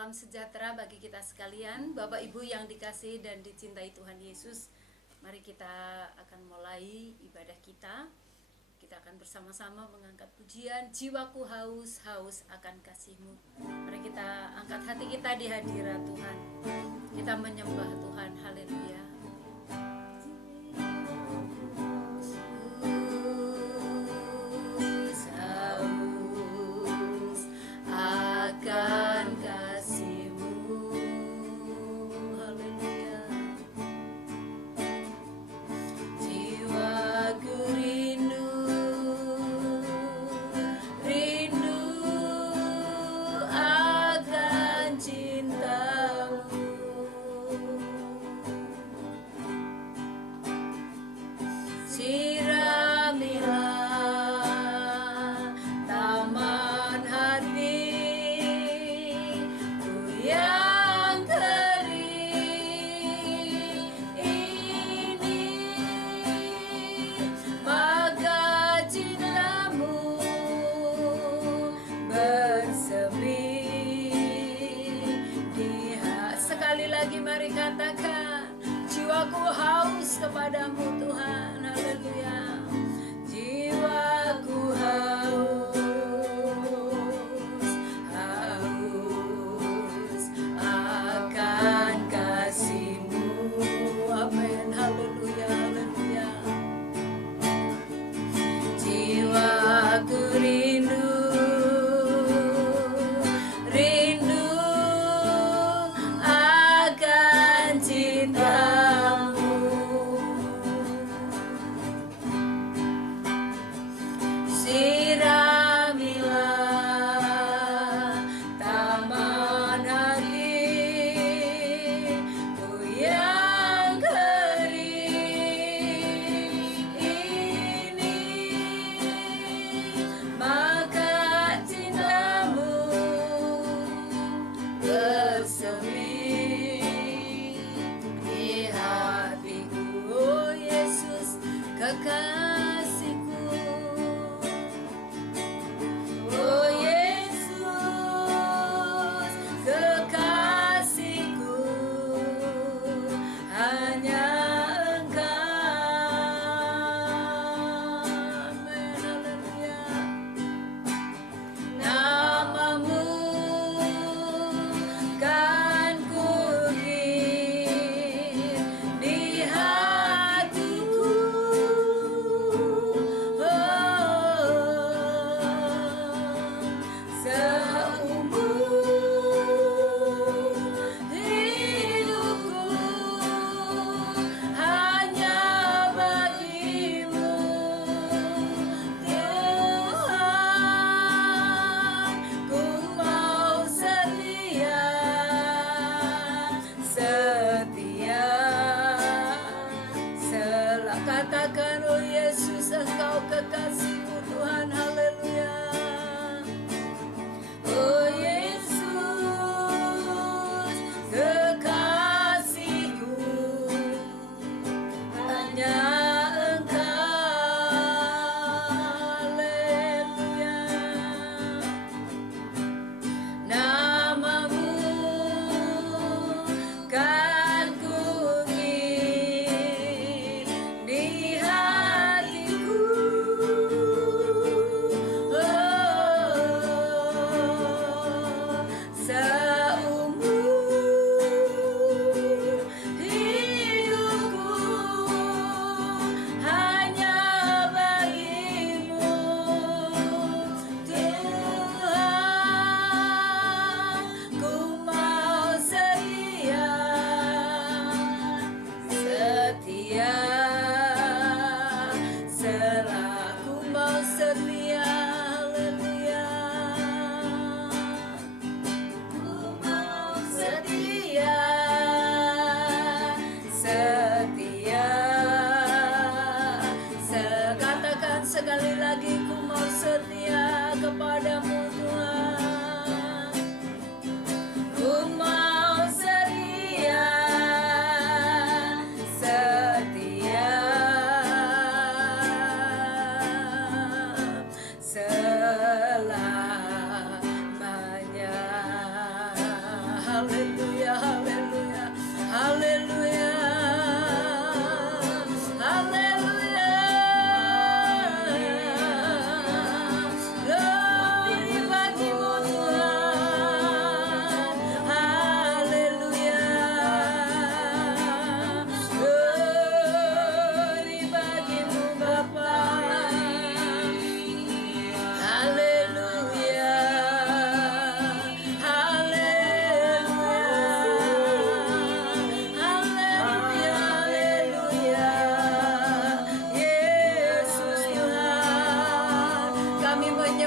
Salam sejahtera bagi kita sekalian, Bapak Ibu yang dikasihi dan dicintai Tuhan Yesus. Mari kita akan mulai ibadah kita. Kita akan bersama-sama mengangkat pujian, jiwaku haus, haus akan kasih-Mu. Mari kita angkat hati kita di hadirat Tuhan. Kita menyembah Tuhan, haleluya. Jiwaku haus kepadamu Tuhan, haleluya. Jiwaku haus, haus akan kasih-Mu. Amin, haleluya, haleluya. Jiwaku rindu, rindu akan cinta.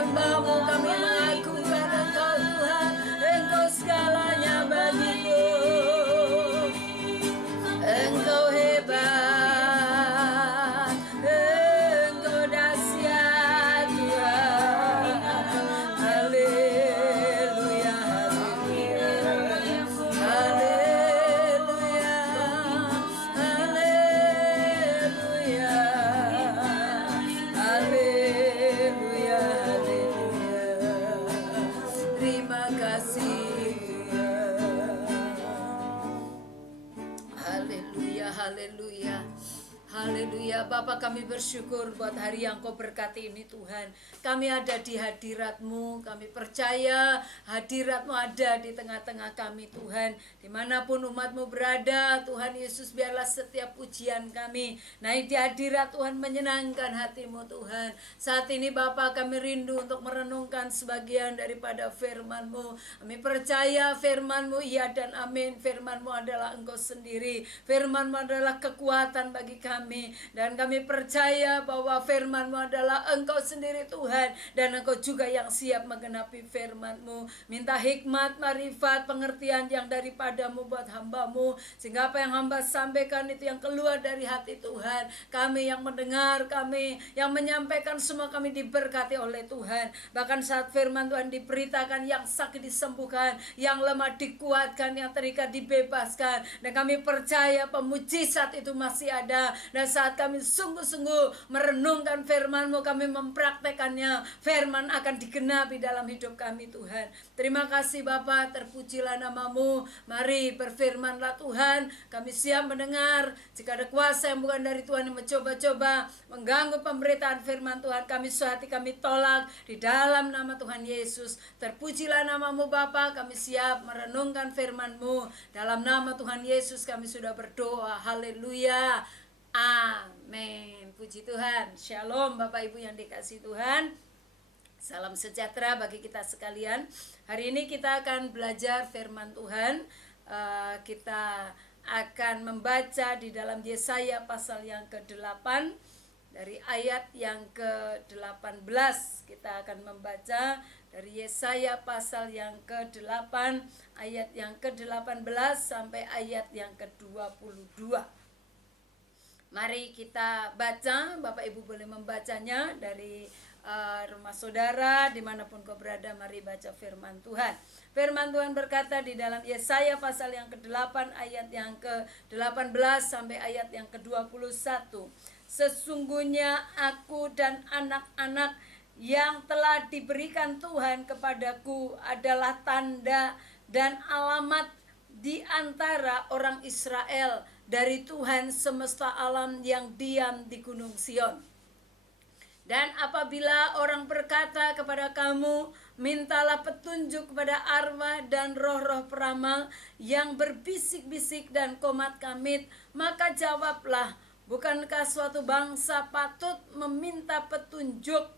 menyembah-Mu, kami mengagungkan Engkau Tuhan. Engkau segalanya bagiku. Engkau hebat, Engkau dahsyat Tuhan. Haleluya, haleluya, haleluya, haleluya, haleluya, haleluya. Terima kasih Tuhan. Haleluya, haleluya, haleluya. Bapa, kami bersyukur buat hari yang Kau berkati ini Tuhan. Kami ada di hadirat-Mu, kami percaya hadirat-Mu ada di tengah-tengah kami Tuhan. Dimanapun umat-Mu berada, Tuhan Yesus, biarlah setiap pujian kami naik di hadirat Tuhan, menyenangkan hati-Mu Tuhan. Saat ini Bapa, kami rindu untuk merenungkan sebagian daripada firman-Mu. Kami percaya firman-Mu iya dan amin. Firman-Mu adalah Engkau sendiri, firman-Mu adalah kekuatan bagi kami, dan kami percaya bahwa firman-Mu adalah Engkau sendiri Tuhan, dan Engkau juga yang siap menggenapi firman-Mu. Minta hikmat, marifat, pengertian yang daripada-Mu buat hamba-Mu, sehingga apa yang hamba sampaikan itu yang keluar dari hati Tuhan. Kami yang mendengar, kami yang menyampaikan, semua kami diberkati oleh Tuhan. Bahkan saat firman Tuhan diberitakan, yang sakit disembuhkan, yang lemah dikuatkan, yang terikat dibebaskan. Dan kami percaya pemujizat itu masih ada. Dan saat kami sungguh-sungguh merenungkan firman-Mu, kami mempraktekannya, firman akan digenapi dalam hidup kami Tuhan. Terima kasih Bapa, terpujilah nama-Mu. Mari berfirmanlah Tuhan, kami siap mendengar. Jika ada kuasa yang bukan dari Tuhan yang mencoba-coba mengganggu pemberitaan firman Tuhan, kami sehati kami tolak di dalam nama Tuhan Yesus. Terpujilah nama-Mu Bapa, kami siap merenungkan firman-Mu. Dalam nama Tuhan Yesus kami sudah berdoa. Haleluya, amin. Puji Tuhan. Shalom Bapak Ibu yang dikasihi Tuhan. Salam sejahtera bagi kita sekalian. Hari ini kita akan belajar firman Tuhan. Kita akan membaca di dalam Yesaya pasal yang ke-8, dari ayat yang ke-18. Kita akan membaca dari Yesaya pasal yang ke-8, ayat yang ke-18 sampai ayat yang ke-22. Mari kita baca. Bapak Ibu boleh membacanya dari rumah saudara, dimanapun kau berada. Mari baca firman Tuhan. Firman Tuhan berkata di dalam Yesaya pasal yang ke-8 ayat yang ke-18 sampai ayat yang ke-21. Sesungguhnya aku dan anak-anak yang telah diberikan Tuhan kepadaku adalah tanda dan alamat di antara orang Israel dari Tuhan semesta alam yang diam di Gunung Sion. Dan apabila orang berkata kepada kamu, mintalah petunjuk kepada arwah dan roh-roh peramal yang berbisik-bisik dan komat kamit, maka jawablah, bukankah suatu bangsa patut meminta petunjuk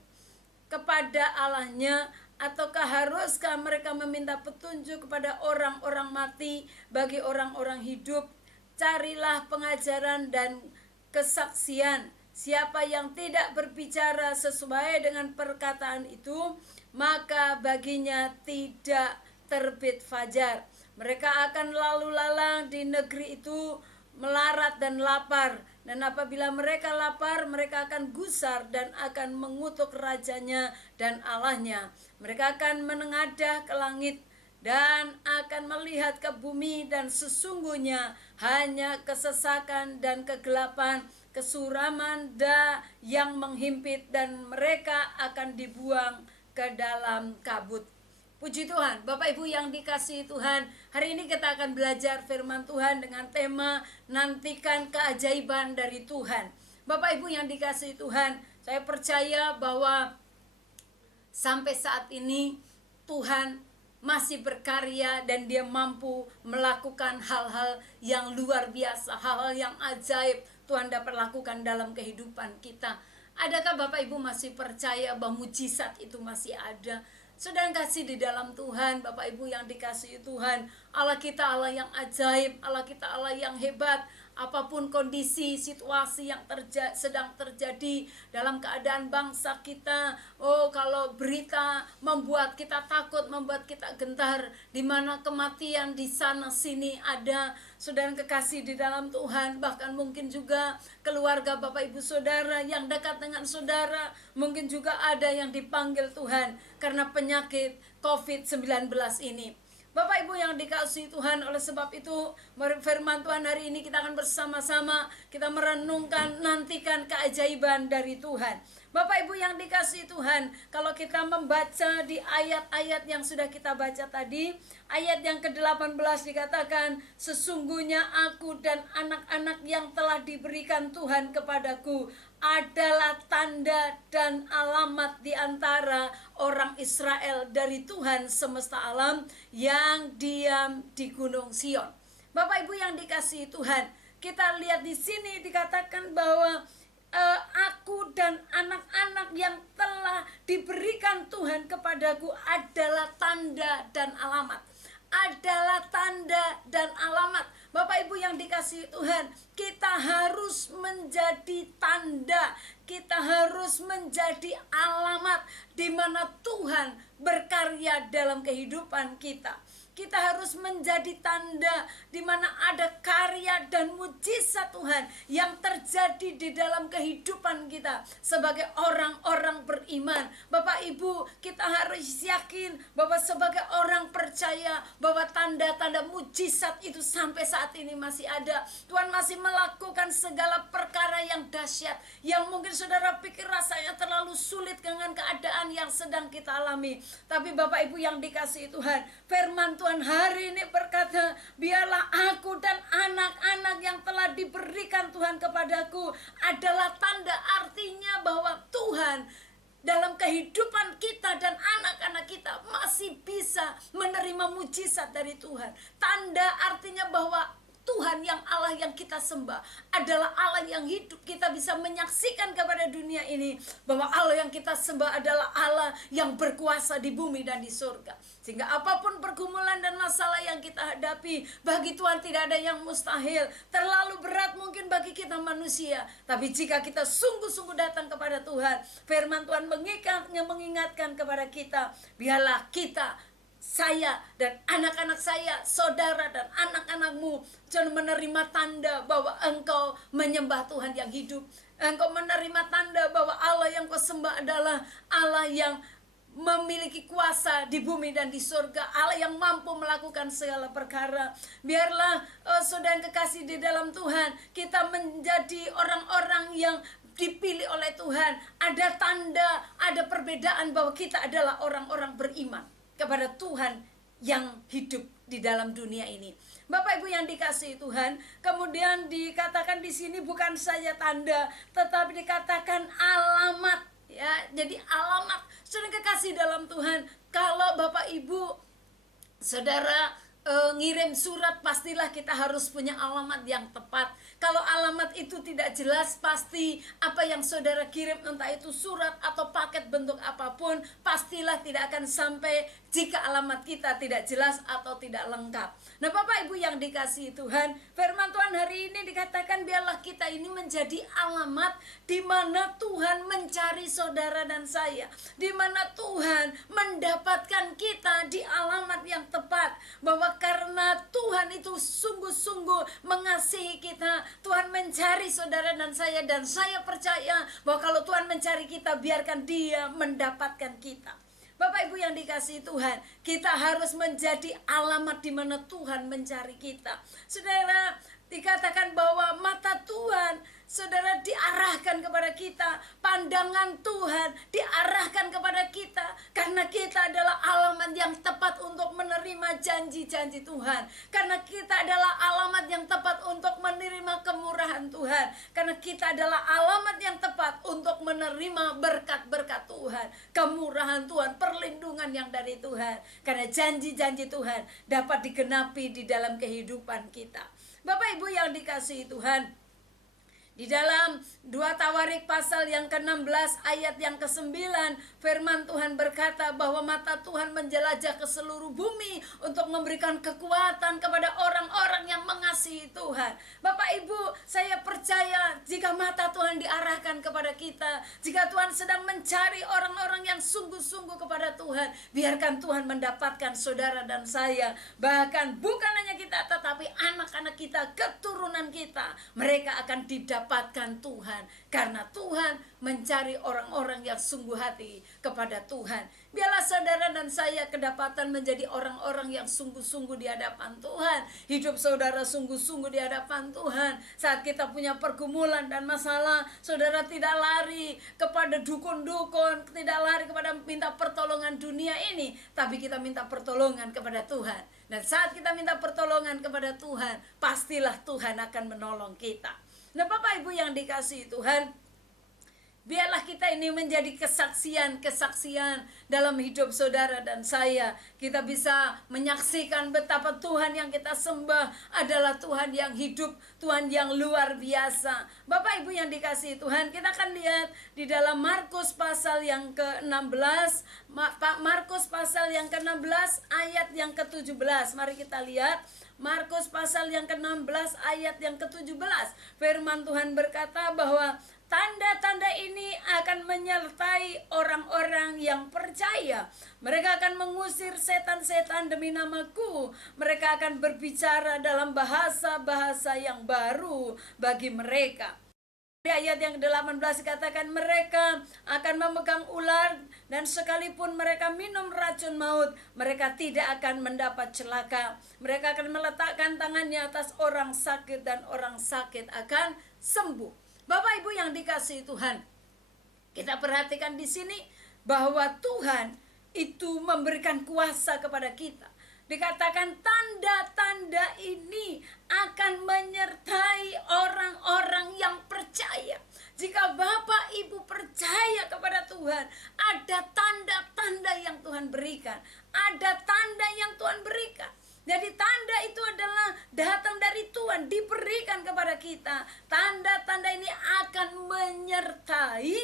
kepada Allahnya? Ataukah haruskah mereka meminta petunjuk kepada orang-orang mati bagi orang-orang hidup? Carilah pengajaran dan kesaksian. Siapa yang tidak berbicara sesuai dengan perkataan itu, maka baginya tidak terbit fajar. Mereka akan lalu lalang di negeri itu, melarat dan lapar. Dan apabila mereka lapar, mereka akan gusar dan akan mengutuk rajanya dan Allahnya. Mereka akan menengadah ke langit dan akan melihat ke bumi, dan sesungguhnya hanya kesesakan dan kegelapan, kesuraman yang menghimpit, dan mereka akan dibuang ke dalam kabut. Puji Tuhan. Bapak Ibu yang dikasihi Tuhan, hari ini kita akan belajar firman Tuhan dengan tema nantikan keajaiban dari Tuhan. Bapak Ibu yang dikasihi Tuhan, saya percaya bahwa sampai saat ini Tuhan masih berkarya dan Dia mampu melakukan hal-hal yang luar biasa, hal-hal yang ajaib Tuhan dapat lakukan dalam kehidupan kita. Adakah Bapak Ibu masih percaya bahwa mujizat itu masih ada? Saudara kasih di dalam Tuhan, Bapak Ibu yang dikasihi Tuhan, Allah kita Allah yang ajaib, Allah kita Allah yang hebat. Apapun kondisi, situasi yang sedang terjadi dalam keadaan bangsa kita, kalau berita membuat kita takut, membuat kita gentar, di mana kematian di sana sini ada, saudara kekasih di dalam Tuhan. Bahkan mungkin juga keluarga Bapak Ibu Saudara yang dekat dengan saudara, mungkin juga ada yang dipanggil Tuhan karena penyakit COVID-19 ini. Bapak Ibu yang dikasihi Tuhan, oleh sebab itu firman Tuhan hari ini kita akan bersama-sama kita merenungkan, nantikan keajaiban dari Tuhan. Bapak Ibu yang dikasihi Tuhan, kalau kita membaca di ayat-ayat yang sudah kita baca tadi, ayat yang ke-18 dikatakan, sesungguhnya aku dan anak-anak yang telah diberikan Tuhan kepadaku adalah tanda dan alamat di antara orang Israel dari Tuhan semesta alam yang diam di Gunung Sion. Bapak Ibu yang dikasihi Tuhan, kita lihat di sini dikatakan bahwa aku dan anak-anak yang telah diberikan Tuhan kepadaku adalah tanda dan alamat. Adalah tanda dan alamat. Bapak Ibu yang dikasihi Tuhan, kita harus menjadi tanda, kita harus menjadi alamat di mana Tuhan berkarya dalam kehidupan kita. Kita harus menjadi tanda di mana ada karya dan mujizat Tuhan yang terjadi di dalam kehidupan kita sebagai orang-orang beriman. Bapak Ibu, kita harus yakin bahwa sebagai orang percaya bahwa tanda-tanda mujizat itu sampai saat ini masih ada. Tuhan masih melakukan segala perkara yang dahsyat yang mungkin saudara pikir rasanya terlalu sulit dengan keadaan yang sedang kita alami. Tapi Bapak Ibu yang dikasihi Tuhan, firman Tuhan hari ini berkata, biarlah aku dan anak-anak yang telah diberikan Tuhan kepadaku adalah tanda, artinya bahwa Tuhan dalam kehidupan kita dan anak-anak kita masih bisa menerima mujizat dari Tuhan. Tanda artinya bahwa Tuhan yang Allah yang kita sembah adalah Allah yang hidup. Kita bisa menyaksikan kepada dunia ini bahwa Allah yang kita sembah adalah Allah yang berkuasa di bumi dan di surga. Sehingga apapun pergumulan dan masalah yang kita hadapi, bagi Tuhan tidak ada yang mustahil. Terlalu berat mungkin bagi kita manusia, tapi jika kita sungguh-sungguh datang kepada Tuhan, firman Tuhan mengingatkan kepada kita, biarlah kita, saya dan anak-anak saya, saudara dan anak-anakmu jangan menerima tanda bahwa engkau menyembah Tuhan yang hidup. Engkau menerima tanda bahwa Allah yang kau sembah adalah Allah yang memiliki kuasa di bumi dan di surga, Allah yang mampu melakukan segala perkara. Biarlah saudara yang kekasih di dalam Tuhan, kita menjadi orang-orang yang dipilih oleh Tuhan. Ada tanda, ada perbedaan bahwa kita adalah orang-orang beriman kepada Tuhan yang hidup di dalam dunia ini. Bapak Ibu yang dikasihi Tuhan, kemudian dikatakan di sini bukan saja tanda, tetapi dikatakan alamat, ya. Jadi alamat, saudara kekasih dalam Tuhan, kalau Bapak Ibu saudara ngirim surat, pastilah kita harus punya alamat yang tepat. Kalau alamat itu tidak jelas, pasti apa yang saudara kirim, entah itu surat atau paket bentuk apapun, pastilah tidak akan sampai jika alamat kita tidak jelas atau tidak lengkap. Nah Bapak Ibu yang dikasihi Tuhan, firman Tuhan hari ini dikatakan biarlah kita ini menjadi alamat di mana Tuhan mencari saudara dan saya, di mana Tuhan mendapatkan kita di alamat yang tepat. Bahwa karena Tuhan itu sungguh-sungguh mengasihi kita, Tuhan mencari saudara dan saya percaya bahwa kalau Tuhan mencari kita, biarkan Dia mendapatkan kita. Bapak Ibu yang dikasihi Tuhan, kita harus menjadi alamat di mana Tuhan mencari kita. Saudara, dikatakan bahwa mata Tuhan, saudara, diarahkan kepada kita, pandangan Tuhan diarahkan kepada kita, karena kita adalah alamat yang tepat untuk menerima janji-janji Tuhan, karena kita adalah alamat yang tepat untuk menerima kemurahan Tuhan, karena kita adalah alamat yang tepat untuk menerima berkat-berkat Tuhan, kemurahan Tuhan, perlindungan yang dari Tuhan, karena janji-janji Tuhan dapat digenapi di dalam kehidupan kita. Bapak Ibu yang dikasihi Tuhan, Di dalam 2 Tawarik pasal yang ke-16 ayat yang ke-9, firman Tuhan berkata bahwa mata Tuhan menjelajah ke seluruh bumi untuk memberikan kekuatan kepada orang-orang yang mengasihi Tuhan. Bapak Ibu, saya percaya jika mata Tuhan diarahkan kepada kita, jika Tuhan sedang mencari orang-orang yang sungguh-sungguh kepada Tuhan, biarkan Tuhan mendapatkan saudara dan saya. Bahkan bukan hanya kita, tetapi anak-anak kita, keturunan kita, mereka akan didapatkan Tuhan, karena Tuhan mencari orang-orang yang sungguh hati kepada Tuhan. Biarlah saudara dan saya kedapatan menjadi orang-orang yang sungguh-sungguh di hadapan Tuhan. Hidup saudara sungguh-sungguh di hadapan Tuhan. Saat kita punya pergumulan dan masalah, saudara tidak lari kepada dukun-dukun, tidak lari kepada minta pertolongan dunia ini, tapi kita minta pertolongan kepada Tuhan. Dan saat kita minta pertolongan kepada Tuhan, pastilah Tuhan akan menolong kita. Nah, Bapak Ibu yang dikasihi Tuhan, biarlah kita ini menjadi kesaksian dalam hidup saudara dan saya. Kita bisa menyaksikan betapa Tuhan yang kita sembah adalah Tuhan yang hidup, Tuhan yang luar biasa. Bapak Ibu yang dikasihi Tuhan, kita akan lihat di dalam Markus pasal yang ke-16, Markus pasal yang ke-16 ayat yang ke-17. Mari kita lihat Markus pasal yang ke-16 ayat yang ke-17. Firman Tuhan berkata bahwa tanda-tanda ini akan menyertai orang-orang yang percaya. Mereka akan mengusir setan-setan demi namaku. Mereka akan berbicara dalam bahasa-bahasa yang baru bagi mereka. Di ayat yang ke-18 dikatakan mereka akan memegang ular, dan sekalipun mereka minum racun maut, mereka tidak akan mendapat celaka. Mereka akan meletakkan tangannya atas orang sakit dan orang sakit akan sembuh. Bapak Ibu yang dikasihi Tuhan, kita perhatikan di sini bahwa Tuhan itu memberikan kuasa kepada kita. Dikatakan tanda-tanda ini akan menyertai orang-orang yang percaya. Jika Bapak Ibu percaya kepada Tuhan, ada tanda-tanda yang Tuhan berikan. Ada tanda yang Tuhan berikan. Jadi tanda itu adalah datang dari Tuhan, diberikan kepada kita. Tanda-tanda ini akan menyertai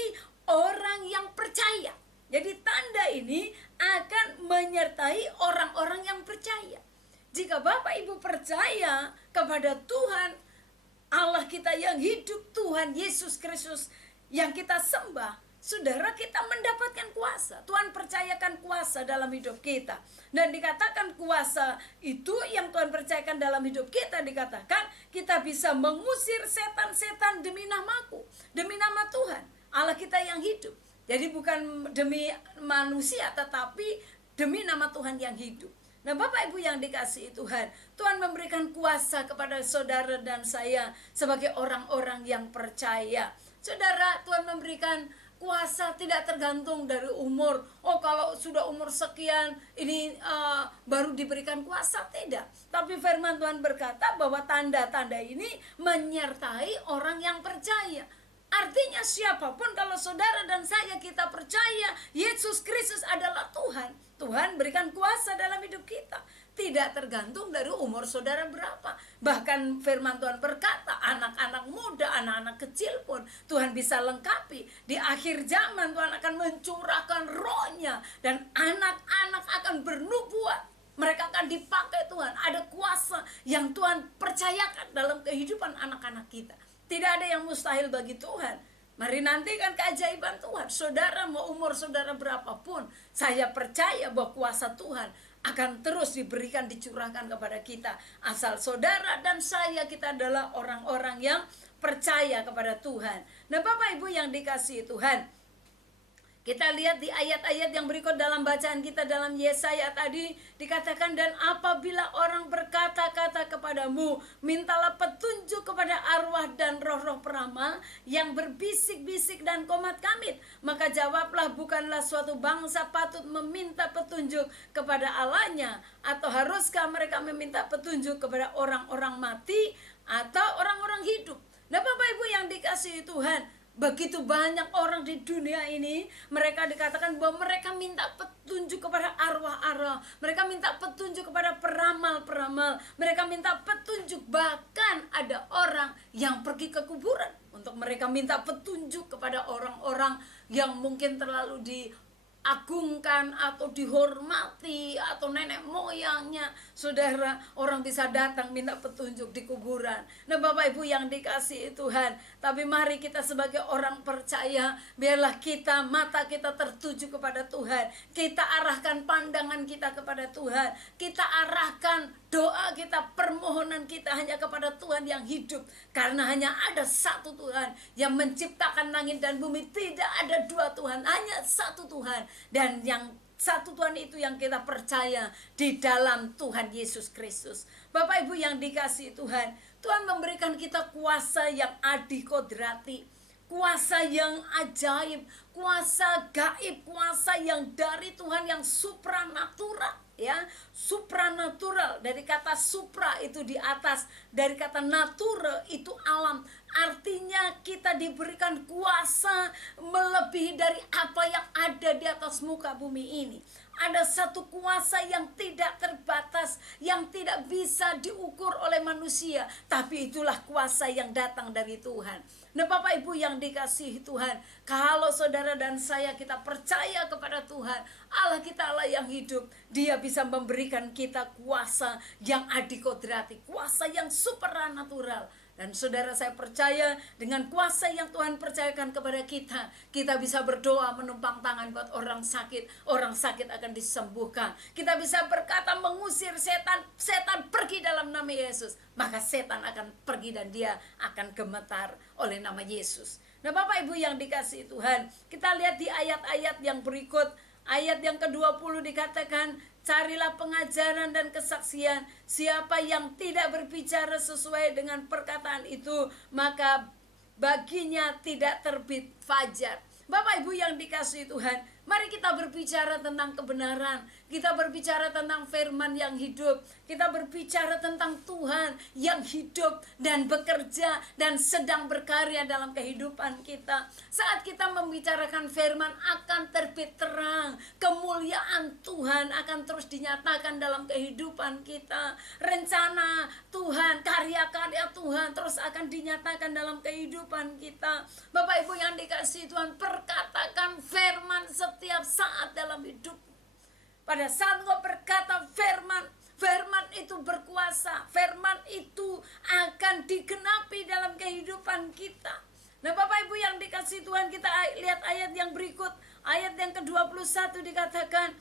orang yang percaya. Jadi tanda ini akan menyertai orang-orang yang percaya. Jika Bapak Ibu percaya kepada Tuhan, Allah kita yang hidup, Tuhan Yesus Kristus yang kita sembah, saudara, kita mendapatkan kuasa. Tuhan percayakan kuasa dalam hidup kita. Dan dikatakan kuasa itu yang Tuhan percayakan dalam hidup kita, dikatakan kita bisa mengusir setan-setan demi namaku, demi nama Tuhan, Allah kita yang hidup. Jadi bukan demi manusia, tetapi demi nama Tuhan yang hidup. Nah, Bapak Ibu yang dikasihi Tuhan, Tuhan memberikan kuasa kepada saudara dan saya sebagai orang-orang yang percaya. Saudara, Tuhan memberikan kuasa tidak tergantung dari umur. Oh, kalau sudah umur sekian ini baru diberikan kuasa, tidak. Tapi firman Tuhan berkata bahwa tanda-tanda ini menyertai orang yang percaya. Artinya siapapun, kalau saudara dan saya kita percaya Yesus Kristus adalah Tuhan, Tuhan berikan kuasa dalam hidup kita. Tidak tergantung dari umur saudara berapa. Bahkan firman Tuhan berkata anak-anak muda, anak-anak kecil pun Tuhan bisa lengkapi. Di akhir zaman Tuhan akan mencurahkan rohnya, dan anak-anak akan bernubuat. Mereka akan dipakai Tuhan. Ada kuasa yang Tuhan percayakan dalam kehidupan anak-anak kita. Tidak ada yang mustahil bagi Tuhan. Mari nantikan keajaiban Tuhan. Saudara mau umur saudara berapapun, saya percaya bahwa kuasa Tuhan akan terus diberikan, dicurahkan kepada kita. Asal saudara dan saya, kita adalah orang-orang yang percaya kepada Tuhan. Nah, Bapak Ibu yang dikasihi Tuhan, kita lihat di ayat-ayat yang berikut dalam bacaan kita dalam Yesaya tadi, dikatakan, dan apabila orang berkata-kata kepadamu, mintalah petunjuk kepada arwah dan roh-roh peramal yang berbisik-bisik dan komat kamit, maka jawablah, bukanlah suatu bangsa patut meminta petunjuk kepada Allahnya, atau haruskah mereka meminta petunjuk kepada orang-orang mati atau orang-orang hidup? Nah, Bapak Ibu yang dikasihi Tuhan, Begitu banyak orang di dunia ini, mereka dikatakan bahwa mereka minta petunjuk kepada arwah-arwah, mereka minta petunjuk kepada peramal-peramal, mereka minta petunjuk, bahkan ada orang yang pergi ke kuburan untuk mereka minta petunjuk kepada orang-orang yang mungkin terlalu diagungkan atau dihormati atau nenek moyangnya. Saudara, orang bisa datang minta petunjuk di kuburan. Nah, Bapak Ibu yang dikasihi Tuhan, tapi mari kita sebagai orang percaya, biarlah mata kita tertuju kepada Tuhan. Kita arahkan pandangan kita kepada Tuhan. Kita arahkan doa kita, permohonan kita hanya kepada Tuhan yang hidup. Karena hanya ada satu Tuhan yang menciptakan langit dan bumi. Tidak ada dua Tuhan, hanya satu Tuhan. Dan yang satu Tuhan itu yang kita percaya di dalam Tuhan Yesus Kristus. Bapak Ibu yang dikasihi Tuhan, Tuhan memberikan kita kuasa yang adikodrati, kuasa yang ajaib, kuasa gaib, kuasa yang dari Tuhan yang supranatural, ya. Supranatural, dari kata supra itu di atas, dari kata natura itu alam. Artinya kita diberikan kuasa melebihi dari apa yang ada di atas muka bumi ini. Ada satu kuasa yang tidak terbatas, yang tidak bisa diukur oleh manusia, tapi itulah kuasa yang datang dari Tuhan. Nah, Bapak Ibu yang dikasihi Tuhan, kalau saudara dan saya kita percaya kepada Tuhan, Allah kita Allah yang hidup, Dia bisa memberikan kita kuasa yang adikodrati, kuasa yang supernatural. Dan saudara, saya percaya dengan kuasa yang Tuhan percayakan kepada kita, kita bisa berdoa menumpang tangan buat orang sakit akan disembuhkan. Kita bisa berkata mengusir setan, setan pergi dalam nama Yesus, maka setan akan pergi dan dia akan gemetar oleh nama Yesus. Nah, Bapak Ibu yang dikasihi Tuhan, kita lihat di ayat-ayat yang berikut. Ayat yang ke-20 dikatakan, carilah pengajaran dan kesaksian. Siapa yang tidak berbicara sesuai dengan perkataan itu, maka baginya tidak terbit fajar. Bapak Ibu yang dikasihi Tuhan, mari kita berbicara tentang kebenaran. Kita berbicara tentang firman yang hidup. Kita berbicara tentang Tuhan yang hidup dan bekerja dan sedang berkarya dalam kehidupan kita. Saat kita membicarakan firman, akan terbit terang. Kemuliaan Tuhan akan terus dinyatakan dalam kehidupan kita. Rencana Tuhan, karya-karya Tuhan terus akan dinyatakan dalam kehidupan kita. Bapak Ibu yang dikasihi Tuhan, perkatakan firman setiap saat dalam hidup. Pada saat engkau berkata firman, firman itu berkuasa, firman itu akan digenapi dalam kehidupan kita. Nah, Bapak Ibu yang dikasihi Tuhan, kita lihat ayat yang berikut. Ayat yang ke-21 dikatakan,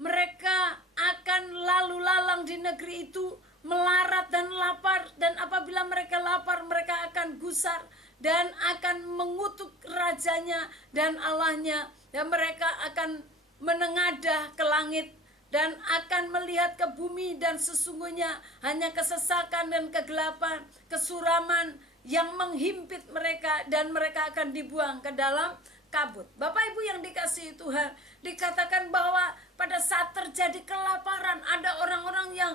mereka akan lalu lalang di negeri itu, melarat dan lapar, dan apabila mereka lapar, mereka akan gusar dan akan mengutuk rajanya dan Allahnya, dan mereka akan menengadah ke langit dan akan melihat ke bumi, dan sesungguhnya hanya kesesakan dan kegelapan, kesuraman yang menghimpit mereka, dan mereka akan dibuang ke dalam kabut. Bapak Ibu yang dikasihi Tuhan, dikatakan bahwa pada saat terjadi kelaparan, ada orang-orang yang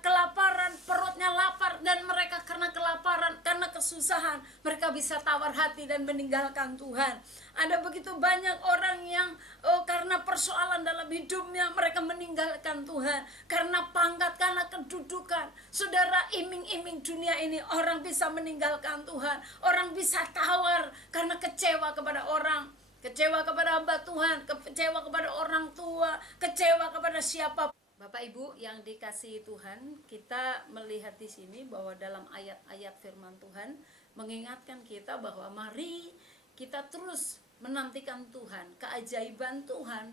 kelaparan, perutnya lapar, dan mereka karena kelaparan, karena kesusahan, mereka bisa tawar hati dan meninggalkan Tuhan. Ada begitu banyak orang yang karena persoalan dalam hidupnya, mereka meninggalkan Tuhan. Karena pangkat, karena kedudukan. Saudara, iming-iming dunia ini, orang bisa meninggalkan Tuhan. Orang bisa tawar karena kecewa kepada orang, kecewa kepada hamba Tuhan, kecewa kepada orang tua, kecewa kepada siapa. Bapak Ibu yang dikasihi Tuhan, kita melihat di sini bahwa dalam ayat-ayat firman Tuhan mengingatkan kita bahwa mari kita terus menantikan Tuhan, keajaiban Tuhan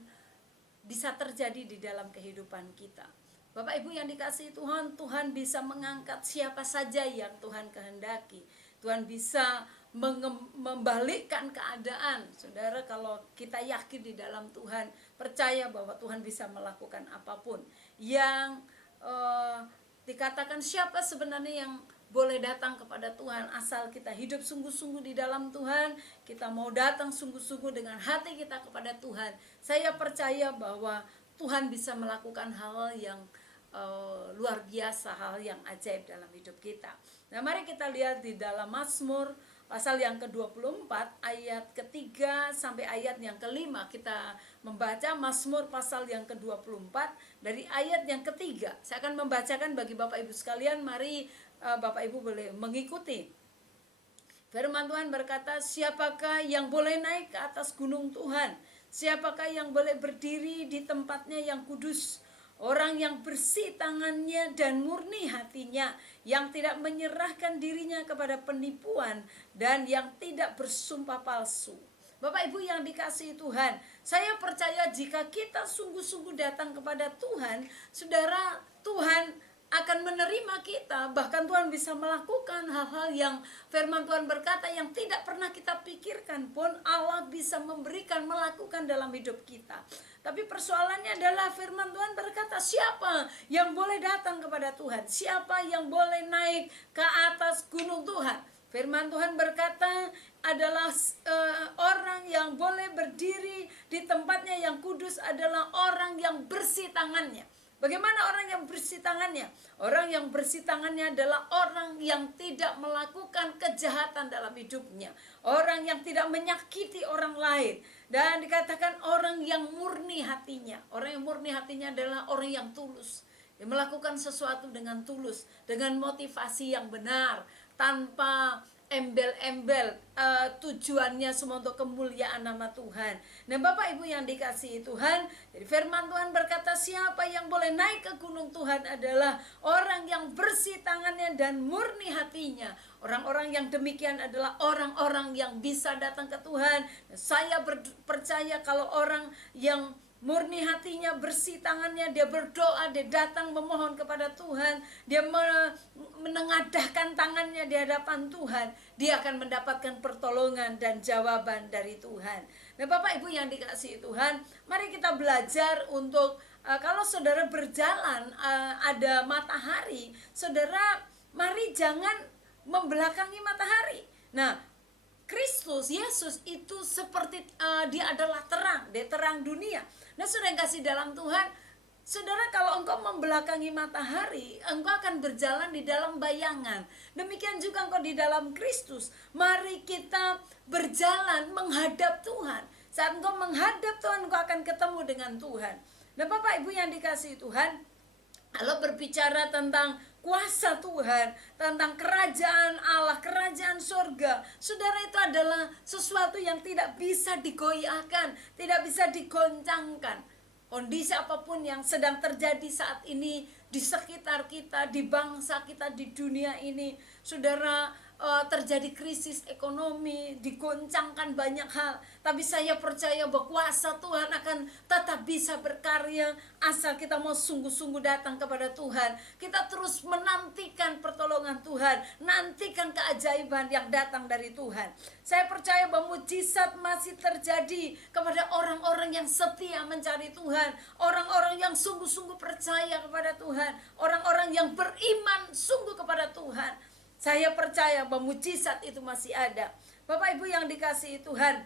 bisa terjadi di dalam kehidupan kita. Bapak Ibu yang dikasihi Tuhan, Tuhan bisa mengangkat siapa saja yang Tuhan kehendaki. Tuhan bisa membalikkan keadaan. Saudara, kalau kita yakin di dalam Tuhan, percaya bahwa Tuhan bisa melakukan apapun. Yang dikatakan siapa sebenarnya yang boleh datang kepada Tuhan, asal kita hidup sungguh-sungguh di dalam Tuhan, kita mau datang sungguh-sungguh dengan hati kita kepada Tuhan. Saya percaya bahwa Tuhan bisa melakukan hal yang luar biasa, hal yang ajaib dalam hidup kita. Nah, mari kita lihat di dalam Mazmur pasal yang ke-24 ayat ketiga sampai ayat yang kelima. Kita membaca Mazmur pasal yang ke-24 dari ayat yang ketiga. Saya akan membacakan bagi Bapak Ibu sekalian. Mari Bapak Ibu boleh mengikuti. Firman Tuhan berkata, siapakah yang boleh naik ke atas gunung Tuhan? Siapakah yang boleh berdiri di tempatnya yang kudus? Orang yang bersih tangannya dan murni hatinya, yang tidak menyerahkan dirinya kepada penipuan dan yang tidak bersumpah palsu. Bapak Ibu yang dikasihi Tuhan, saya percaya jika kita sungguh-sungguh datang kepada Tuhan, saudara, Tuhan akan menerima kita. Bahkan Tuhan bisa melakukan hal-hal yang firman Tuhan berkata yang tidak pernah kita pikirkan pun Allah bisa memberikan, melakukan dalam hidup kita. Tapi persoalannya adalah firman Tuhan berkata, siapa yang boleh datang kepada Tuhan? Siapa yang boleh naik ke atas gunung Tuhan? Firman Tuhan berkata adalah orang yang boleh berdiri di tempatnya yang kudus adalah orang yang bersih tangannya. Bagaimana orang yang bersih tangannya? Orang yang bersih tangannya adalah orang yang tidak melakukan kejahatan dalam hidupnya. Orang yang tidak menyakiti orang lain. Dan dikatakan orang yang murni hatinya. Orang yang murni hatinya adalah orang yang tulus. Dia melakukan sesuatu dengan tulus, dengan motivasi yang benar, tanpa embel-embel, tujuannya semua untuk kemuliaan nama Tuhan. Nah Bapak Ibu yang dikasihi Tuhan, jadi firman Tuhan berkata siapa yang boleh naik ke gunung Tuhan adalah orang yang bersih tangannya dan murni hatinya. Orang-orang yang demikian adalah orang-orang yang bisa datang ke Tuhan. Saya percaya kalau orang yang murni hatinya, bersih tangannya, dia berdoa, dia datang memohon kepada Tuhan, dia menengadahkan tangannya di hadapan Tuhan, dia akan mendapatkan pertolongan dan jawaban dari Tuhan. Nah Bapak Ibu yang dikasihi Tuhan, mari kita belajar untuk kalau saudara berjalan ada matahari, saudara mari jangan membelakangi matahari. Nah Kristus, Yesus itu seperti dia adalah terang, dia terang dunia. Nah saudara yang kasih dalam Tuhan, saudara kalau engkau membelakangi matahari, engkau akan berjalan di dalam bayangan. Demikian juga engkau di dalam Kristus. Mari kita berjalan menghadap Tuhan. Saat engkau menghadap Tuhan, engkau akan ketemu dengan Tuhan. Nah Bapak Ibu yang dikasihi Tuhan, kalau berbicara tentang kuasa Tuhan, tentang kerajaan Allah, kerajaan surga, saudara, itu adalah sesuatu yang tidak bisa digoyahkan, tidak bisa digoncangkan. Kondisi apapun yang sedang terjadi saat ini di sekitar kita, di bangsa kita, di dunia ini, saudara, terjadi krisis ekonomi, digoncangkan banyak hal. Tapi saya percaya bahwa kuasa Tuhan akan tetap bisa berkarya asal kita mau sungguh-sungguh datang kepada Tuhan. Kita terus menantikan pertolongan Tuhan, nantikan keajaiban yang datang dari Tuhan. Saya percaya bahwa mujizat masih terjadi kepada orang-orang yang setia mencari Tuhan, orang-orang yang sungguh-sungguh percaya kepada Tuhan, orang-orang yang beriman sungguh kepada Tuhan. Saya percaya bahwa mujizat itu masih ada. Bapak Ibu yang dikasihi Tuhan,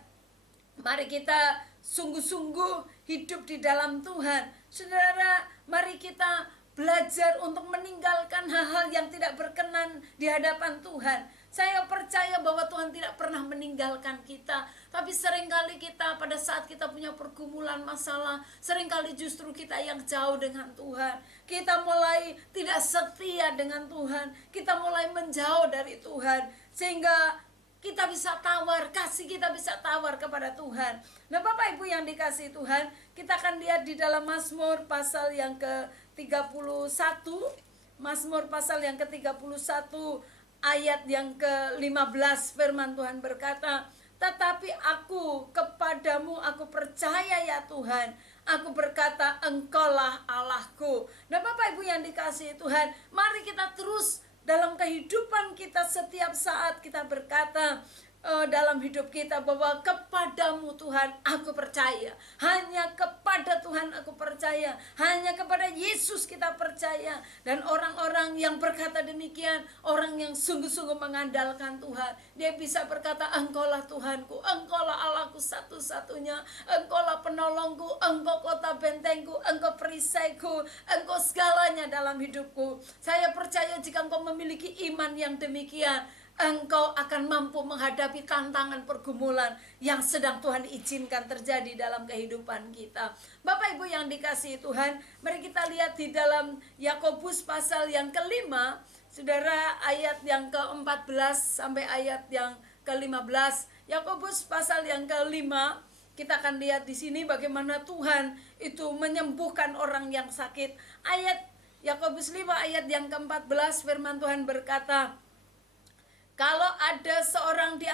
mari kita sungguh-sungguh hidup di dalam Tuhan. Saudara, mari kita belajar untuk meninggalkan hal-hal yang tidak berkenan di hadapan Tuhan. Saya percaya bahwa Tuhan tidak pernah meninggalkan kita. Tapi seringkali kita pada saat kita punya pergumulan masalah, seringkali justru kita yang jauh dengan Tuhan. Kita mulai tidak setia dengan Tuhan. Kita mulai menjauh dari Tuhan. Sehingga kita bisa tawar, kasih kita bisa tawar kepada Tuhan. Nah Bapak Ibu yang dikasihi Tuhan, kita akan lihat di dalam Mazmur pasal yang ke-31. Mazmur pasal yang ke-31 ayat yang ke-15, firman Tuhan berkata, tetapi aku kepadamu aku percaya ya Tuhan. Aku berkata engkaulah Allahku. Nah Bapak Ibu yang dikasihi Tuhan, mari kita terus dalam kehidupan kita setiap saat kita berkata dalam hidup kita bahwa kepadamu Tuhan aku percaya. Hanya kepada Tuhan aku percaya. Hanya kepada Yesus kita percaya. Dan orang-orang yang berkata demikian, orang yang sungguh-sungguh mengandalkan Tuhan, dia bisa berkata engkaulah Tuhanku, engkaulah Allahku satu-satunya, engkaulah penolongku, engkau kota bentengku, engkau perisaiku, engkau segalanya dalam hidupku. Saya percaya jika engkau memiliki iman yang demikian, engkau akan mampu menghadapi tantangan pergumulan yang sedang Tuhan izinkan terjadi dalam kehidupan kita. Bapak Ibu yang dikasihi Tuhan, mari kita lihat di dalam Yakobus pasal yang kelima, saudara, ayat yang ke-14 sampai ayat yang ke-15. Yakobus pasal yang kelima, kita akan lihat di sini bagaimana Tuhan itu menyembuhkan orang yang sakit. Ayat Yakobus 5 ayat yang ke-14, firman Tuhan berkata, kalau ada seorang di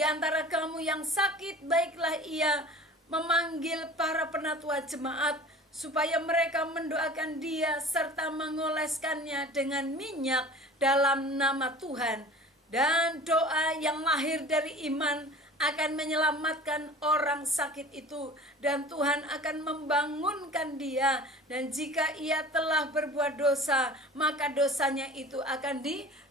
antara kamu yang sakit, baiklah ia memanggil para penatua jemaat supaya mereka mendoakan dia serta mengoleskannya dengan minyak dalam nama Tuhan. Dan doa yang lahir dari iman akan menyelamatkan orang sakit itu, dan Tuhan akan membangunkan dia, dan jika ia telah berbuat dosa, maka dosanya itu akan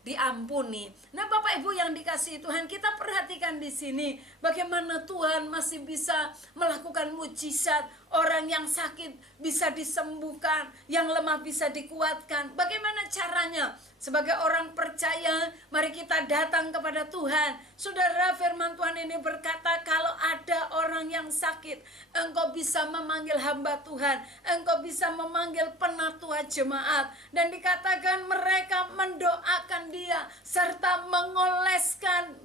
diampuni. Nah, Bapak Ibu yang dikasihi Tuhan, kita perhatikan di sini bagaimana Tuhan masih bisa melakukan mujizat. Orang yang sakit bisa disembuhkan, yang lemah bisa dikuatkan. Bagaimana caranya? Sebagai orang percaya, mari kita datang kepada Tuhan. Saudara, firman Tuhan ini berkata, kalau ada orang yang sakit, engkau bisa memanggil hamba Tuhan, engkau bisa memanggil penatua jemaat, dan dikatakan mereka mendoakan dia serta mengoleskan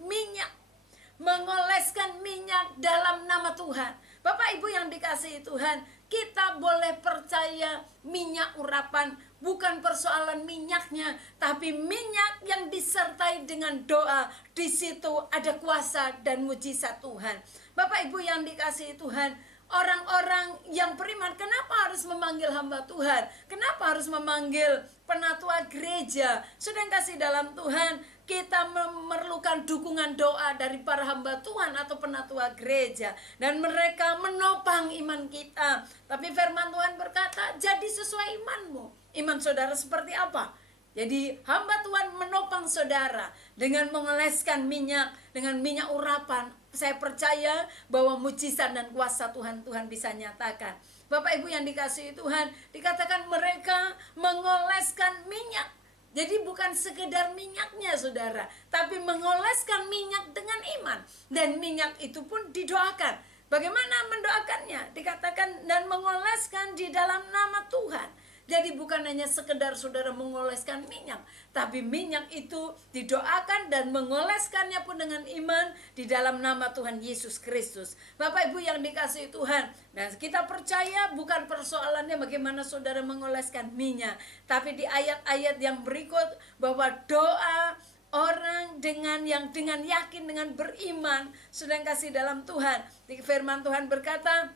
minyak dalam nama Tuhan. Bapak Ibu yang dikasihi Tuhan, kita boleh percaya minyak urapan bukan persoalan minyaknya, tapi minyak yang disertai dengan doa. Di situ ada kuasa dan mujizat Tuhan. Bapak Ibu yang dikasihi Tuhan, orang-orang yang beriman kenapa harus memanggil hamba Tuhan? Kenapa harus memanggil penatua gereja? Sudah kasih dalam Tuhan, kita memerlukan dukungan doa dari para hamba Tuhan atau penatua gereja, dan mereka menopang iman kita. Tapi firman Tuhan berkata, jadi sesuai imanmu. Iman saudara seperti apa? Jadi hamba Tuhan menopang saudara dengan mengoleskan minyak, dengan minyak urapan. Saya percaya bahwa mujizat dan kuasa Tuhan bisa nyatakan. Bapak Ibu yang dikasihi Tuhan, dikatakan mereka mengoleskan minyak. Jadi bukan sekedar minyaknya saudara, tapi mengoleskan minyak dengan iman. Dan minyak itu pun didoakan. Bagaimana mendoakannya? Dikatakan dan mengoleskan di dalam nama Tuhan. Jadi bukan hanya sekedar saudara mengoleskan minyak, tapi minyak itu didoakan dan mengoleskannya pun dengan iman di dalam nama Tuhan Yesus Kristus. Bapak Ibu yang dikasihi Tuhan, dan kita percaya bukan persoalannya bagaimana saudara mengoleskan minyak, tapi di ayat-ayat yang berikut bahwa doa orang dengan yakin, dengan beriman sedang kasih dalam Tuhan. Di firman Tuhan berkata,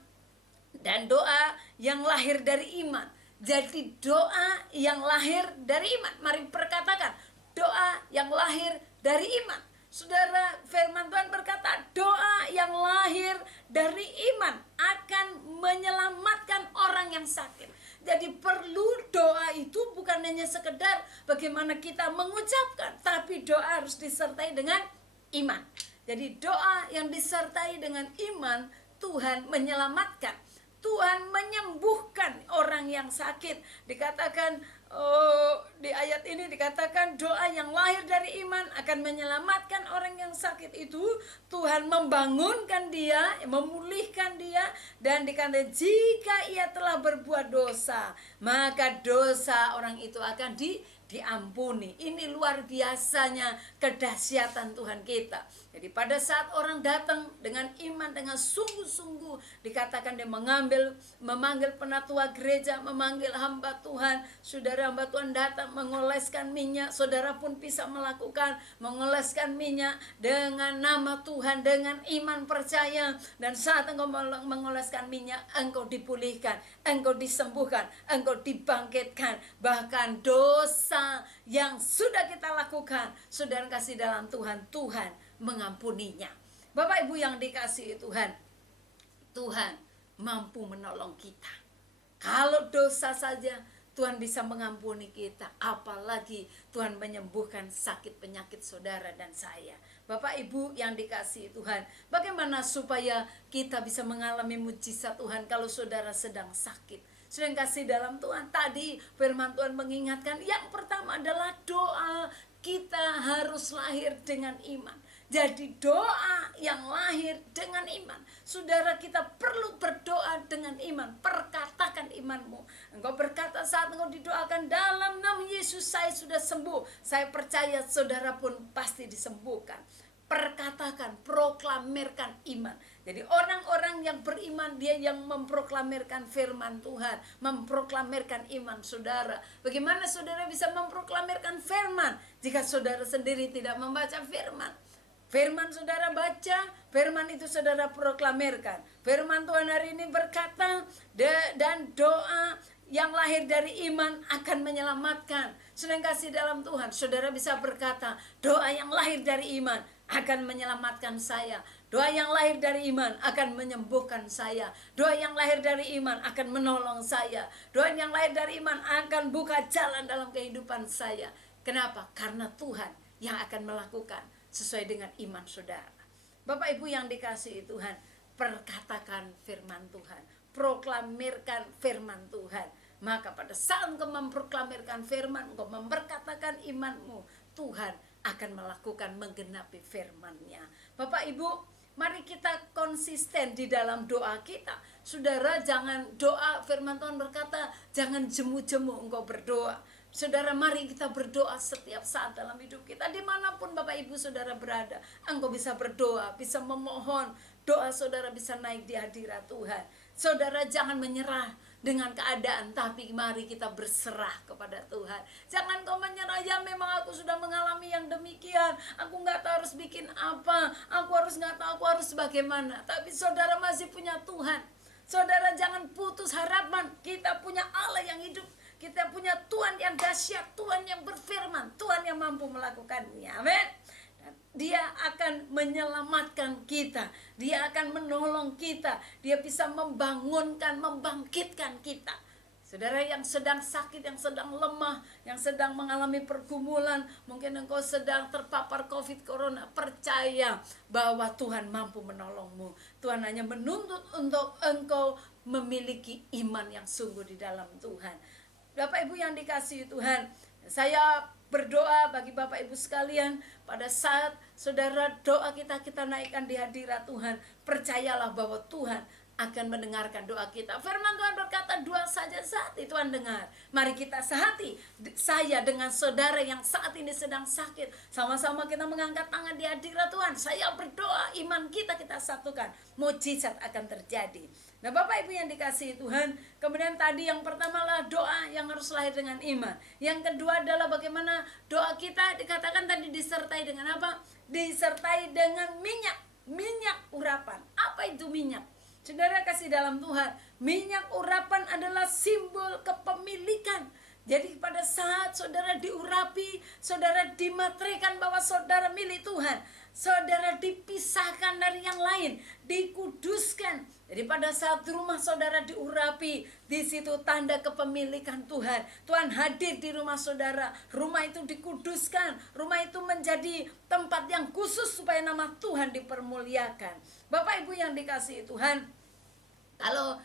dan doa yang lahir dari iman. Jadi doa yang lahir dari iman. Mari perkatakan, doa yang lahir dari iman. Saudara, firman Tuhan berkata, doa yang lahir dari iman akan menyelamatkan orang yang sakit. Jadi perlu doa itu bukan hanya sekedar bagaimana kita mengucapkan, tapi doa harus disertai dengan iman. Jadi doa yang disertai dengan iman, Tuhan menyelamatkan. Tuhan menyembuhkan orang yang sakit. Dikatakan di ayat ini dikatakan doa yang lahir dari iman akan menyelamatkan orang yang sakit itu. Tuhan membangunkan dia, memulihkan dia, dan dikatakan jika ia telah berbuat dosa, maka dosa orang itu akan diampuni. Ini luar biasanya kedahsyatan Tuhan kita. Jadi pada saat orang datang dengan iman, dengan sungguh-sungguh, dikatakan dia memanggil penatua gereja, memanggil hamba Tuhan. Saudara, hamba Tuhan datang mengoleskan minyak, saudara pun bisa melakukan mengoleskan minyak dengan nama Tuhan, dengan iman percaya. Dan saat engkau mengoleskan minyak, engkau dipulihkan, engkau disembuhkan, engkau dibangkitkan. Bahkan dosa yang sudah kita lakukan, saudara kasih dalam Tuhan, Tuhan mengampuninya. Bapak Ibu yang dikasihi Tuhan, Tuhan mampu menolong kita. Kalau dosa saja Tuhan bisa mengampuni kita, apalagi Tuhan menyembuhkan sakit penyakit saudara dan saya. Bapak Ibu yang dikasihi Tuhan, bagaimana supaya kita bisa mengalami mujizat Tuhan kalau saudara sedang sakit? Sedang kasih dalam Tuhan, tadi firman Tuhan mengingatkan, yang pertama adalah doa kita harus lahir dengan iman. Jadi doa yang lahir dengan iman. Saudara, kita perlu berdoa dengan iman. Perkatakan imanmu. Engkau berkata saat engkau didoakan, dalam nama Yesus saya sudah sembuh. Saya percaya saudara pun pasti disembuhkan. Perkatakan, proklamirkan iman. Jadi orang-orang yang beriman, dia yang memproklamirkan firman Tuhan, memproklamirkan iman saudara. Bagaimana saudara bisa memproklamirkan firman jika saudara sendiri tidak membaca firman? Firman saudara baca, firman itu saudara proklamirkan. Firman Tuhan hari ini berkata, dan doa yang lahir dari iman akan menyelamatkan. Sedang kasih dalam Tuhan, saudara bisa berkata, doa yang lahir dari iman akan menyelamatkan saya. Doa yang lahir dari iman akan menyembuhkan saya. Doa yang lahir dari iman akan menolong saya. Doa yang lahir dari iman akan buka jalan dalam kehidupan saya. Kenapa? Karena Tuhan yang akan melakukan sesuai dengan iman saudara. Bapak Ibu yang dikasihi Tuhan, perkatakan firman Tuhan, proklamirkan firman Tuhan. Maka pada saat engkau memproklamirkan firman, engkau memperkatakan imanmu, Tuhan akan melakukan menggenapi firman-Nya. Bapak Ibu, mari kita konsisten di dalam doa kita. Saudara, jangan doa, firman Tuhan berkata, jangan jemu-jemu engkau berdoa. Saudara, mari kita berdoa setiap saat dalam hidup kita. Dimanapun Bapak Ibu saudara berada, engkau bisa berdoa, bisa memohon. Doa saudara bisa naik di hadirat Tuhan. Saudara, jangan menyerah dengan keadaan, tapi mari kita berserah kepada Tuhan. Jangan kau menyerah, ya memang aku sudah mengalami yang demikian, aku gak tahu harus bikin apa, aku harus gak tahu aku harus bagaimana. Tapi saudara masih punya Tuhan. Saudara, jangan putus harapan. Kita punya Allah yang hidup. Kita punya Tuhan yang dahsyat, Tuhan yang berfirman, Tuhan yang mampu melakukannya. Amin. Dia akan menyelamatkan kita. Dia akan menolong kita. Dia bisa membangunkan, membangkitkan kita. Saudara yang sedang sakit, yang sedang lemah, yang sedang mengalami pergumulan, mungkin engkau sedang terpapar COVID Corona, percaya bahwa Tuhan mampu menolongmu. Tuhan hanya menuntut untuk engkau memiliki iman yang sungguh di dalam Tuhan. Bapak Ibu yang dikasihi Tuhan, saya berdoa bagi Bapak Ibu sekalian, pada saat saudara doa kita naikkan di hadirat Tuhan, percayalah bahwa Tuhan akan mendengarkan doa kita. Firman Tuhan berkata, dua saja sehati Tuhan dengar. Mari kita sehati, saya dengan saudara yang saat ini sedang sakit, sama-sama kita mengangkat tangan di hadirat Tuhan. Saya berdoa, iman kita satukan, mukjizat akan terjadi. Nah Bapak Ibu yang dikasihi Tuhan, kemudian tadi yang pertama adalah doa yang harus lahir dengan iman. Yang kedua adalah bagaimana doa kita dikatakan tadi disertai dengan apa? Disertai dengan minyak urapan. Apa itu minyak? Saudara kasih dalam Tuhan, minyak urapan adalah simbol kepemilikan. Jadi pada saat saudara diurapi, saudara dimateraikan bahwa saudara milik Tuhan. Saudara dipisahkan dari yang lain, dikuduskan. Jadi pada saat rumah saudara diurapi, di situ tanda kepemilikan Tuhan. Tuhan hadir di rumah saudara. Rumah itu dikuduskan. Rumah itu menjadi tempat yang khusus supaya nama Tuhan dipermuliakan. Bapak Ibu yang dikasihi Tuhan, kalau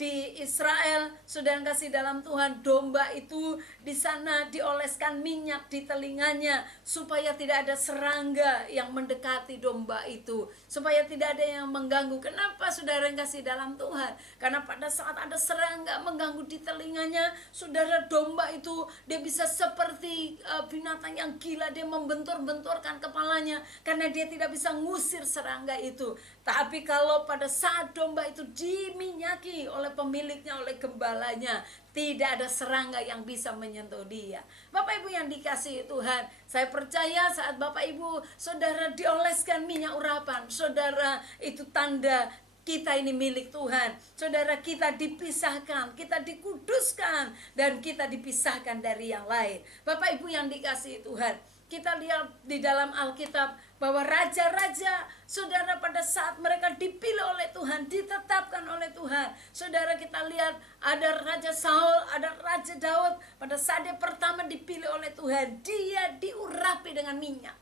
di Israel, saudara kasih dalam Tuhan, domba itu di sana dioleskan minyak di telinganya supaya tidak ada serangga yang mendekati domba itu, supaya tidak ada yang mengganggu. Kenapa saudara kasih dalam Tuhan? Karena pada saat ada serangga mengganggu di telinganya, saudara, domba itu dia bisa seperti binatang yang gila, dia membentur-benturkan kepalanya karena dia tidak bisa ngusir serangga itu. Tapi kalau pada saat domba itu diminyaki oleh pemiliknya, oleh gembalanya, tidak ada serangga yang bisa menyentuh dia. Bapak Ibu yang dikasihi Tuhan, saya percaya saat Bapak Ibu saudara dioleskan minyak urapan, saudara, itu tanda kita ini milik Tuhan. Saudara, kita dipisahkan, kita dikuduskan, dan kita dipisahkan dari yang lain. Bapak Ibu yang dikasihi Tuhan, kita lihat di dalam Alkitab bahwa raja-raja, saudara, pada saat mereka dipilih oleh Tuhan, ditetapkan oleh Tuhan. Saudara, kita lihat ada Raja Saul, ada Raja Daud. Pada saat dia pertama dipilih oleh Tuhan, dia diurapi dengan minyak.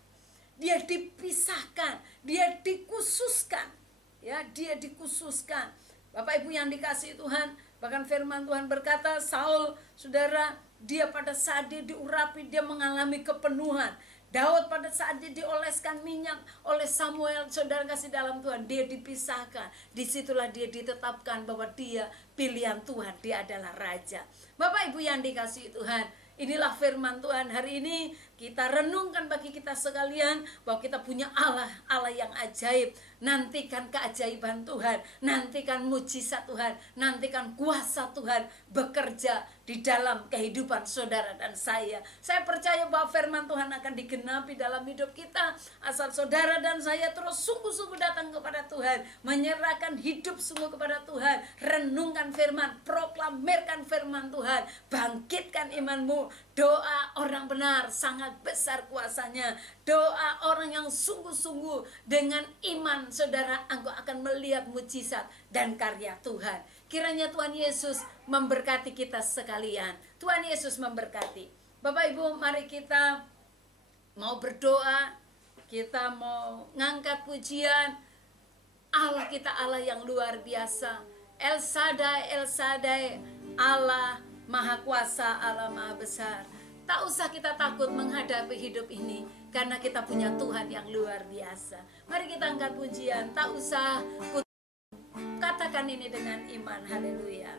Dia dipisahkan, dia dikhususkan. Ya, dia dikhususkan. Bapak Ibu yang dikasihi Tuhan, Bahkan firman Tuhan berkata, Saul, saudara, dia pada saat dia diurapi, dia mengalami kepenuhan. Daud pada saat dia dioleskan minyak oleh Samuel, saudara kasih dalam Tuhan, dia dipisahkan. Disitulah dia ditetapkan bahwa dia pilihan Tuhan, dia adalah raja. Bapak Ibu yang dikasihi Tuhan, inilah firman Tuhan hari ini. Kita renungkan bagi kita sekalian bahwa kita punya Allah, Allah yang ajaib. Nantikan keajaiban Tuhan, nantikan mujizat Tuhan, nantikan kuasa Tuhan bekerja di dalam kehidupan saudara dan saya. Saya percaya bahwa firman Tuhan akan digenapi dalam hidup kita asal saudara dan saya terus sungguh-sungguh datang kepada Tuhan, menyerahkan hidup sungguh kepada Tuhan, renungkan firman, proklamirkan firman Tuhan, bangkitkan imanmu. Doa orang benar sangat besar kuasanya. Doa orang yang sungguh-sungguh dengan iman, saudara, engkau akan melihat mujizat dan karya Tuhan. Kiranya Tuhan Yesus memberkati kita sekalian. Tuhan Yesus memberkati. Bapak Ibu, mari kita mau berdoa, kita mau ngangkat pujian. Allah kita Allah yang luar biasa. El Shaddai, El Shaddai, Allah Maha Kuasa, Allah Maha Besar. Tak usah kita takut menghadapi hidup ini, karena kita punya Tuhan yang luar biasa. Mari kita angkat pujian. Tak usah katakan ini dengan iman. Haleluya.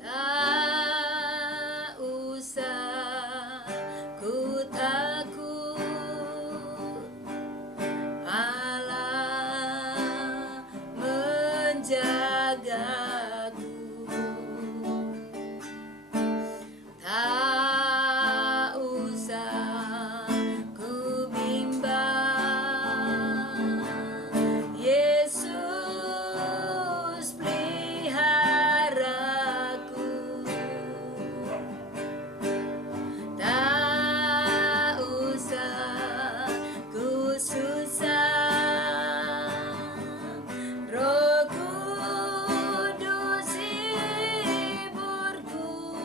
Tak usah ku takut, Allah menjagaku. Tak usah ku bimbang, Yesus peliharaku. Tak usah ku susah, Roh Kudus hiburku.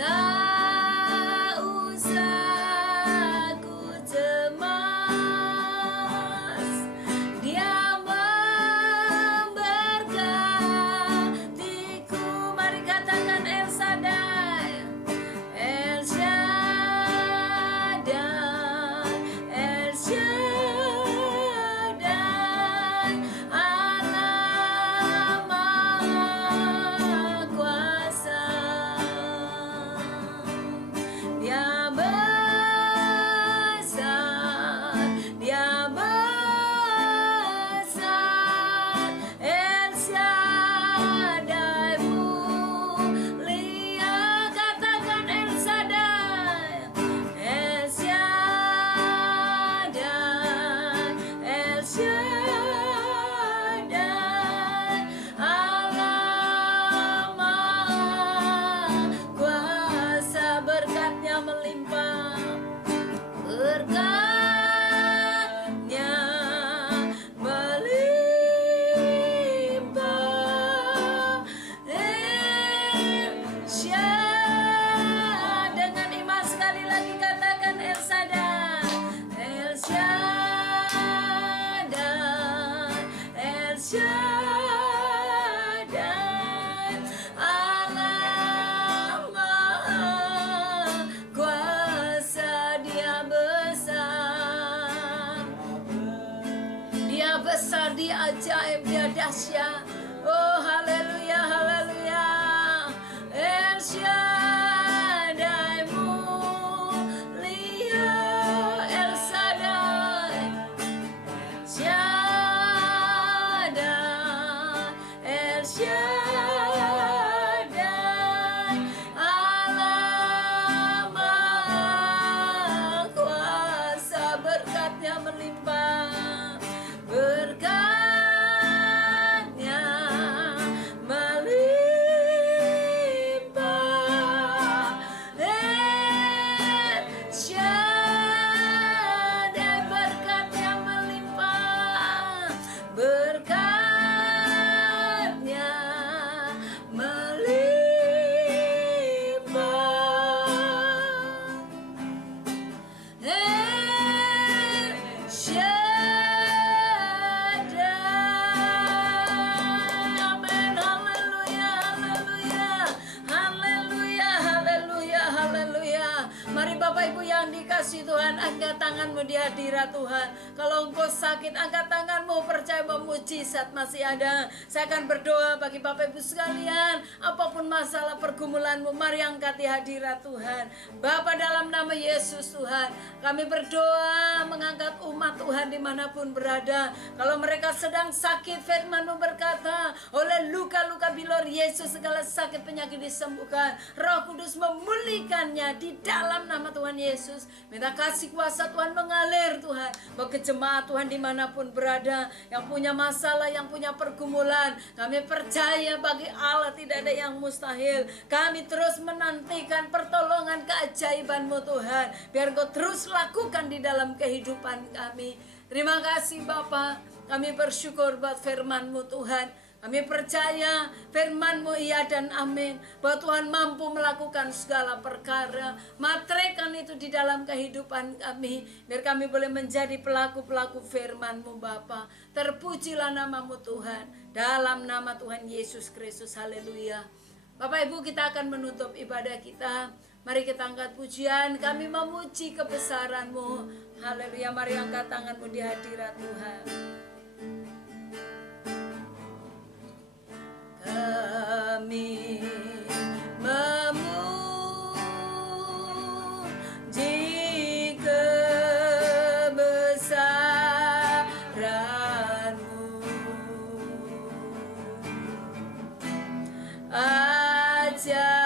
Tak usah ku cemas, Dia memberkatiku. Mari katakan El Shaddai, El Shaddai, El Shaddai, Allah Maha Kuasa. Dia besar, Dia besar, El Shaddai mulia. Katakan El Shaddai, El Shaddai, El Shaddai, Allah Maha Kuasa. Berkatnya melimpah, berkatnya melimpah. El Shaddai, dengan iman sekali lagi katakan El Shaddai, El Shaddai, El Shaddai, Allah Maha Kuasa. Dia besar, Dia besar, Dia ajaib, Dia dahsyat. Oh haleluya, haleluya. El Shaddai mulia, El Shaddai, Shaddai, El Shaddai, Allah Maha Kuasa. Berkatnya melimpah, berkatnya tanganmu di hadirat Tuhan. Kalau engkau sakit, angkat tanganmu, percaya bahwa mujizat masih ada. Saya akan berdoa bagi Bapak Ibu sekalian, apapun masalah pergumulanmu, mari angkat di hadirat Tuhan. Bapa, dalam nama Yesus Tuhan, kami berdoa mengangkat umat Tuhan dimanapun berada. Kalau mereka sedang sakit, firman-Mu berkata, oleh luka-luka bilur Yesus segala sakit penyakit disembuhkan. Roh Kudus memulihkannya di dalam nama Tuhan Yesus. Minta kasih kuasa Tuhan mengalir Tuhan, bagi jemaat Tuhan dimanapun berada, yang punya masalah, yang punya pergumulan. Kami percaya bagi Allah tidak ada yang mustahil. Kami terus menantikan pertolongan keajaiban-Mu Tuhan, biar Kau terus lakukan di dalam kehidupan kami. Terima kasih Bapa, kami bersyukur buat firman-Mu Tuhan. Kami percaya firman-Mu iya dan amin, bahwa Tuhan mampu melakukan segala perkara. Matrekan itu di dalam kehidupan kami, biar kami boleh menjadi pelaku-pelaku firman-Mu Bapa. Terpujilah nama-Mu Tuhan, dalam nama Tuhan Yesus Kristus. Haleluya. Bapak Ibu, kita akan menutup ibadah kita. Mari kita angkat pujian, kami memuji kebesaran-Mu. Haleluya, mari angkat tanganmu di hadirat Tuhan. Kami memuji kebesaran-Mu, ajaib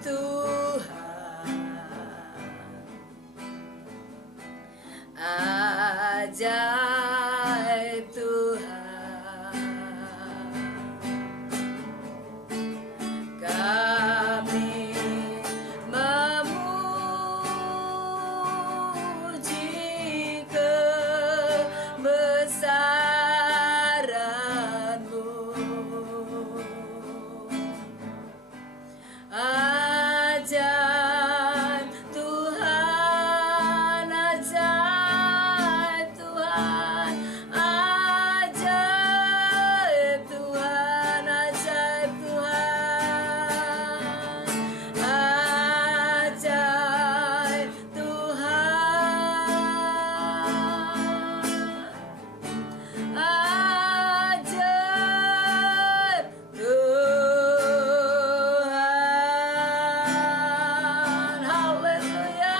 Tuhan, ajaib Tuhan. Kami memuji kebesaran-Mu, ajaib Tuhan, ajaib Tuhan, ajaib Tuhan, ajaib Tuhan, ajaib Tuhan, ajaib Tuhan. Haleluya,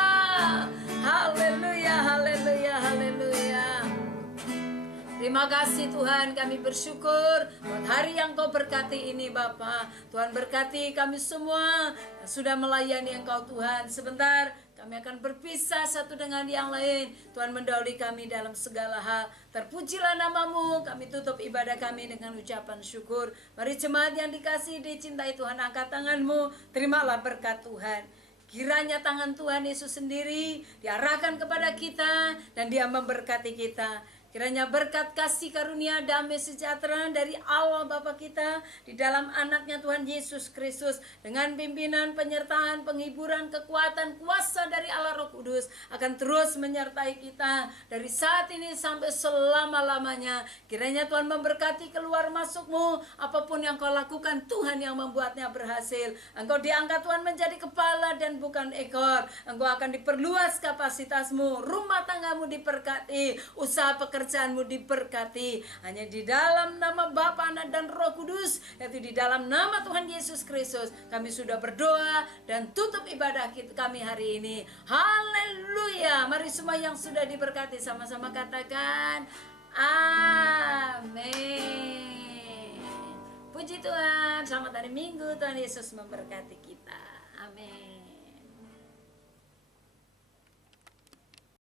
haleluya, haleluya, haleluya. Terima kasih Tuhan, kami bersyukur buat hari yang Kau berkati ini Bapa. Tuhan berkati kami semua yang sudah melayani Engkau Tuhan. Sebentar kami akan berpisah satu dengan yang lain. Tuhan mendahului kami dalam segala hal. Terpujilah nama-Mu. Kami tutup ibadah kami dengan ucapan syukur. Mari jemaat yang dikasihi dicintai Tuhan, angkat tanganmu, terimalah berkat Tuhan. Kiranya tangan Tuhan Yesus sendiri diarahkan kepada kita dan Dia memberkati kita. Kiranya berkat kasih karunia damai sejahtera dari Allah Bapa kita di dalam anaknya Tuhan Yesus Kristus, dengan pimpinan, penyertaan, penghiburan, kekuatan, kuasa dari Allah Roh Kudus akan terus menyertai kita dari saat ini sampai selama-lamanya. Kiranya Tuhan memberkati keluar masukmu, apapun yang kau lakukan Tuhan yang membuatnya berhasil. Engkau diangkat Tuhan menjadi kepala dan bukan ekor. Engkau akan diperluas kapasitasmu, rumah tanggamu diberkati, usaha pekerjaanmu diberkati. Hanya di dalam nama Bapa, Anak dan Roh Kudus, yaitu di dalam nama Tuhan Yesus Kristus, kami sudah berdoa dan tutup ibadah kami hari ini. Haleluya. Mari semua yang sudah diberkati sama-sama katakan amin. Puji Tuhan. Selamat hari Minggu. Tuhan Yesus memberkati kita. Amin.